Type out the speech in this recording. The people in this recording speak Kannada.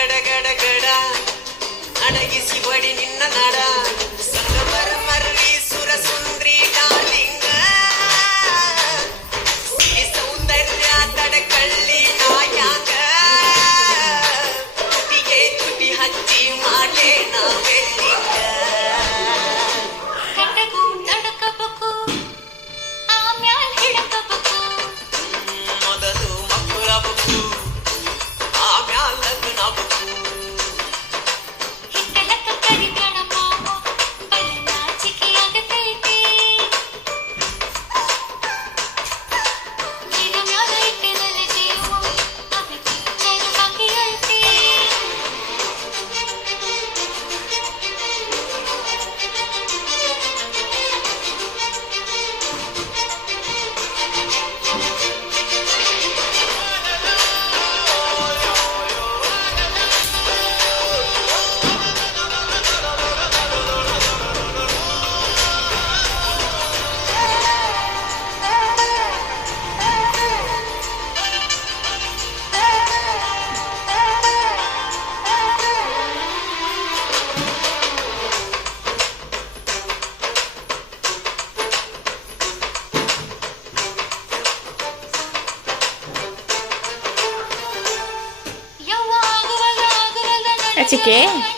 ಗಡ ಗಡ ಗಡ ಅಡಗಿಸಿ ಬಡಿ ನಿನ್ನ ನಡ ಸಂಗಮರ ಮರಳಿ ಸುರ ಸುಂದ್ರಿ ಡಾರ್ಲಿಂಗ ಸಿರಿ ಸೌಂದರ್ಯ ತಡಕಳ್ಳಿ ನಾಯಾಗ ತುಟಿಗೆ ತುಟಿ ಹಚ್ಚಿ ಮಾಡೇ ನಾವೆಲ್ಲಿಂಗ ಗಂಡಗೂ ನಡಕಬೇಕು ಆಮ್ಯಾಲ್ ಹಿಡಕಬೇಕು ಮೊದಲು ಮಕ್ಕಳಬೇಕು ಆಮ್ಯಾಲ ಲಗ್ನಬೇಕು ಹಿತ್ತಲಕ್ಕ ಕರಿಬೇಡ ಮಾವ ಬಲು ನಾಚಿಕೆಯಾಗತೈತಿ ನಿನ್ನ ಮ್ಯಾಲ ಇಟ್ಟಿರಲಿ ಜೀವ ಅದಕ್ಕೆ ನೆನಪಾಗಿ ಐತಿ ಯವ್ವ ಆಗುವಲ್ಲ ಆಗುವಲ್ಲ ನನ್ನ ಚಿಕ್ಕೆ